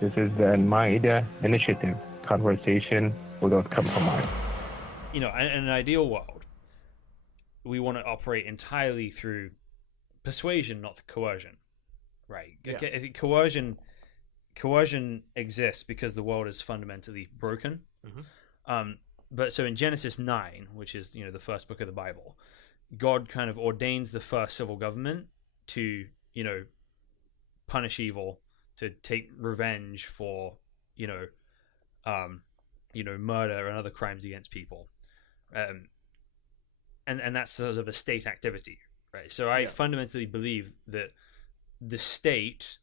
This is the Al-Maida Initiative, conversation without compromise. In an ideal world, we want to operate entirely through persuasion, not coercion, right? Yeah. I think coercion exists because the world is fundamentally broken. But so in Genesis 9, which is the first book of the Bible, God kind of ordains the first civil government to punish evil, to take revenge for murder and other crimes against people, and that's sort of a state activity, right? So I fundamentally believe that the state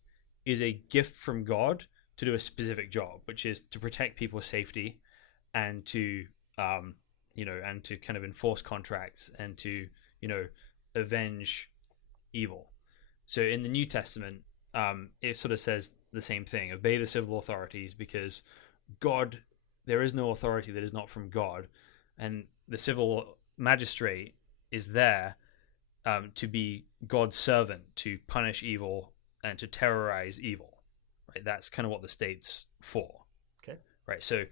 is a gift from God to do a specific job, which is to protect people's safety and to and to kind of enforce contracts and to avenge evil. So in the New Testament, it sort of says the same thing: obey the civil authorities, because there is no authority that is not from God, and the civil magistrate is there to be God's servant, to punish evil and to terrorize evil. Right? That's kind of what the state's for. Okay. Right. So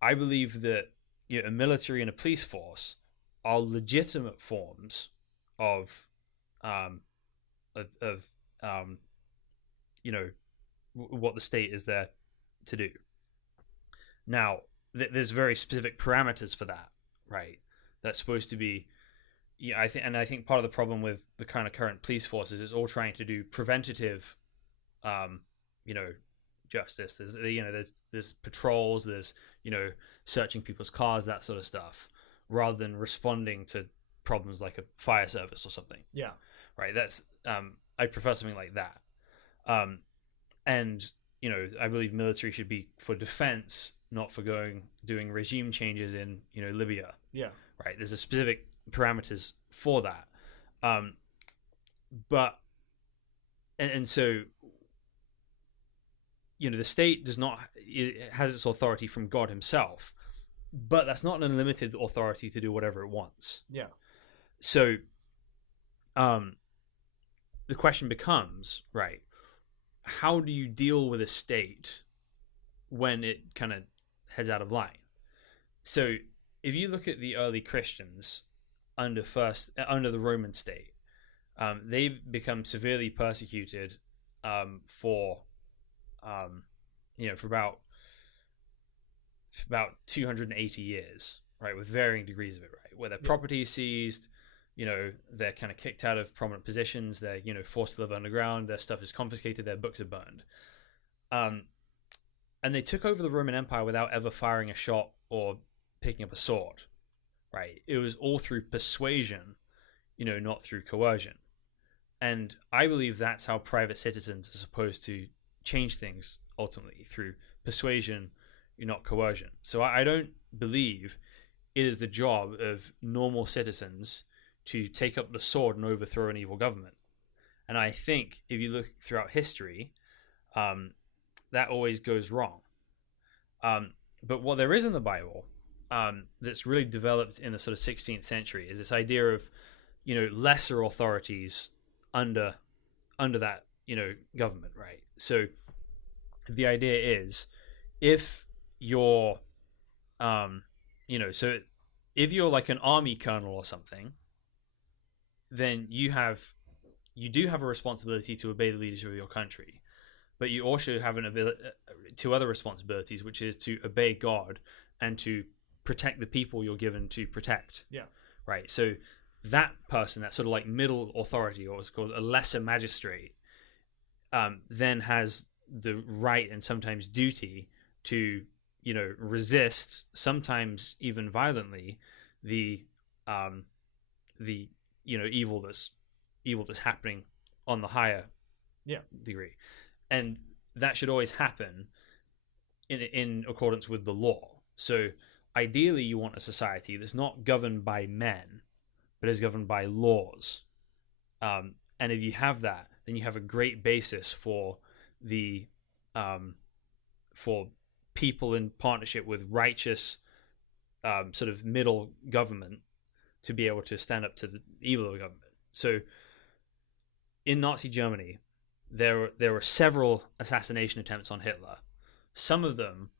I believe that a military and a police force are legitimate forms of what the state is there to do. Now, there's very specific parameters for that, right? That's supposed to be, I think part of the problem with the kind of current police forces is all trying to do preventative, justice. There's patrols, there's searching people's cars, that sort of stuff, rather than responding to problems like a fire service or something. Yeah. Right. That's I prefer something like that. And I believe military should be for defense, not for doing regime changes in Libya. Yeah. Right. There's a specific parameters for that. But so the state it has its authority from God himself, but that's not an unlimited authority to do whatever it wants. Yeah. So the question becomes, right, how do you deal with a state when it kind of heads out of line? So if you look at the early Christians under the Roman state, they become severely persecuted for about 280 years, right, with varying degrees of it, right, where their property is seized, they're kind of kicked out of prominent positions, they're forced to live underground, their stuff is confiscated, their books are burned, and they took over the Roman Empire without ever firing a shot or picking up a sword, right? It was all through persuasion, not through coercion. And I believe that's how private citizens are supposed to change things, ultimately, through persuasion, not coercion. So I don't believe it is the job of normal citizens to take up the sword and overthrow an evil government. And I think if you look throughout history, that always goes wrong. But what there is in the Bible that's really developed in the sort of 16th century is this idea of lesser authorities under that government, right? So the idea is, if you're if you're like an army colonel or something, then you do have a responsibility to obey the leadership of your country, but you also have two other responsibilities, which is to obey God and to protect the people you're given to protect. Yeah. Right. So that person, that sort of like middle authority, or what's called a lesser magistrate, then has the right and sometimes duty to resist, sometimes even violently, the evil that's happening on the higher degree. And that should always happen in accordance with the law. So ideally you want a society that's not governed by men, but is governed by laws. And if you have that, then you have a great basis for for people in partnership with righteous sort of middle government to be able to stand up to the evil of the government. So in Nazi Germany, there were several assassination attempts on Hitler. Some of them,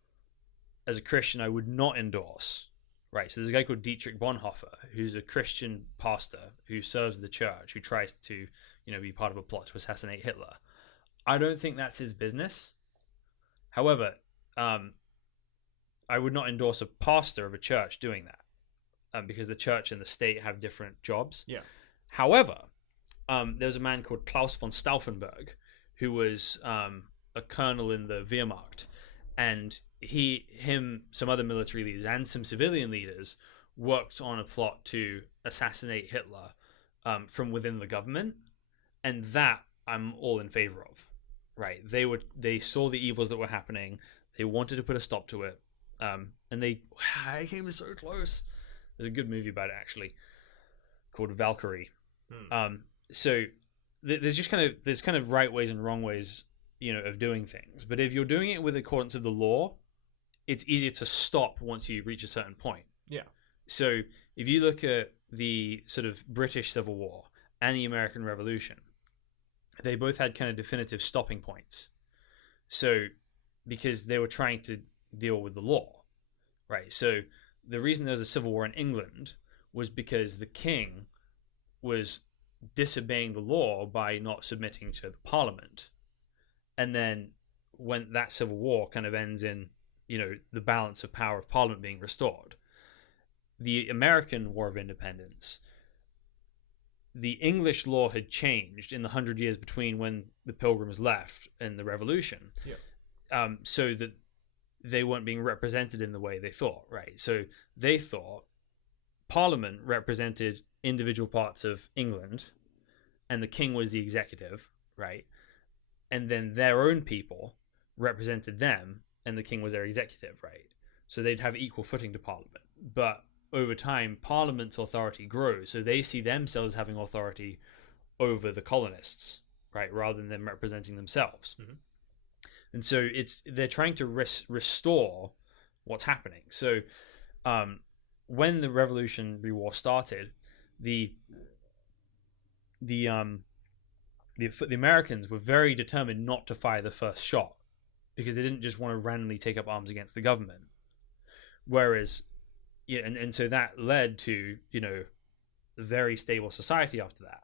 as a Christian, I would not endorse. Right, so there's a guy called Dietrich Bonhoeffer, who's a Christian pastor who serves the church, who tries to, be part of a plot to assassinate Hitler. I don't think that's his business. However, I would not endorse a pastor of a church doing that, because the church and the state have different jobs. Yeah. However, there's a man called Klaus von Stauffenberg, who was a colonel in the Wehrmacht, and some other military leaders and some civilian leaders worked on a plot to assassinate Hitler from within the government, and that I'm all in favor of. Right? They saw the evils that were happening. They wanted to put a stop to it, and they came so close. There's a good movie about it actually, called Valkyrie. So there's kind of right ways and wrong ways, of doing things. But if you're doing it with accordance of the law, it's easier to stop once you reach a certain point. Yeah. So if you look at the sort of British Civil War and the American Revolution, they both had kind of definitive stopping points. So because they were trying to deal with the law, right? So the reason there was a civil war in England was because the king was disobeying the law by not submitting to the parliament. And then when that civil war kind of ends in, the balance of power of parliament being restored, the American War of Independence, the English law had changed in the 100 years between when the Pilgrims left and the Revolution. Yeah. So that they weren't being represented in the way they thought, right? So they thought Parliament represented individual parts of England, and the king was the executive, right? And then their own people represented them, and the king was their executive, right? So they'd have equal footing to Parliament. But over time, Parliament's authority grows, so they see themselves having authority over the colonists, right, rather than them representing themselves. Mm-hmm. And so they're trying to restore what's happening. So when the Revolutionary War started, the Americans were very determined not to fire the first shot, because they didn't just want to randomly take up arms against the government. Whereas, and so that led to, a very stable society after that.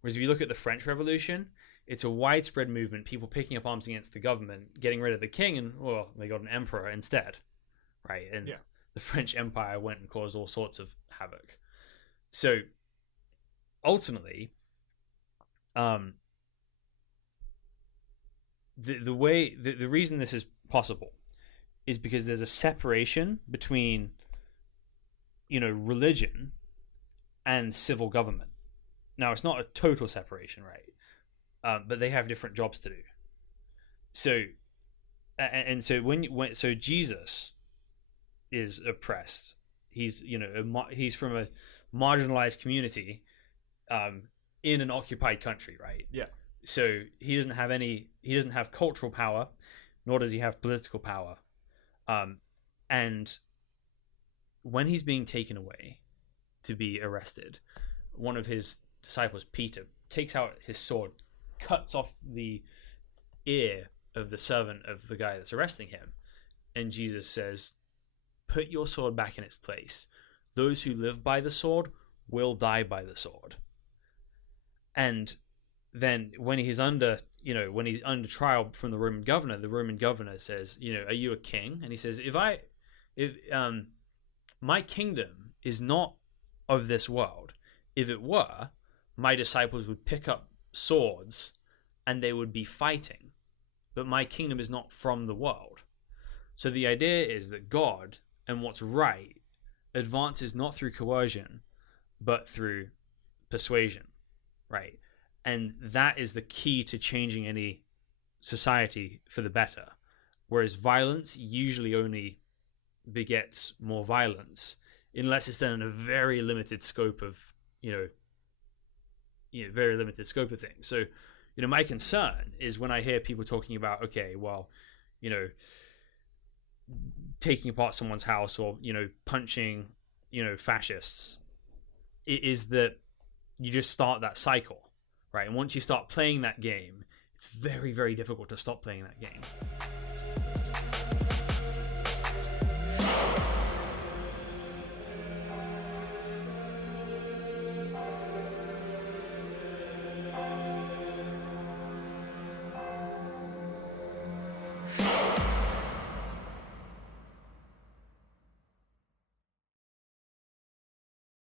Whereas if you look at the French Revolution, it's a widespread movement, people picking up arms against the government, getting rid of the king, and, well, they got an emperor instead, right? And the French Empire went and caused all sorts of havoc. So, ultimately, the reason this is possible is because there's a separation between, religion and civil government. Now, it's not a total separation, right? But they have different jobs to do. So, and so so Jesus is oppressed. He's he's from a marginalized community, in an occupied country, right? Yeah. So he doesn't have cultural power, nor does he have political power. And when he's being taken away to be arrested, one of his disciples, Peter, takes out his sword, cuts off the ear of the servant of the guy that's arresting him. And Jesus says, "Put your sword back in its place. Those who live by the sword will die by the sword." And then when he's under trial from the Roman governor says, "Are you a king?" And he says, if my kingdom is not of this world. If it were, my disciples would pick up swords and they would be fighting. But my kingdom is not from the world. So the idea is that God and what's right advances not through coercion, but through persuasion, right? And that is the key to changing any society for the better. Whereas violence usually only begets more violence, unless it's done in a very limited scope of, very limited scope of things. So, my concern is when I hear people talking about, okay, well, taking apart someone's house or, punching, fascists, it is that you just start that cycle, right? And once you start playing that game, it's very, very difficult to stop playing that game.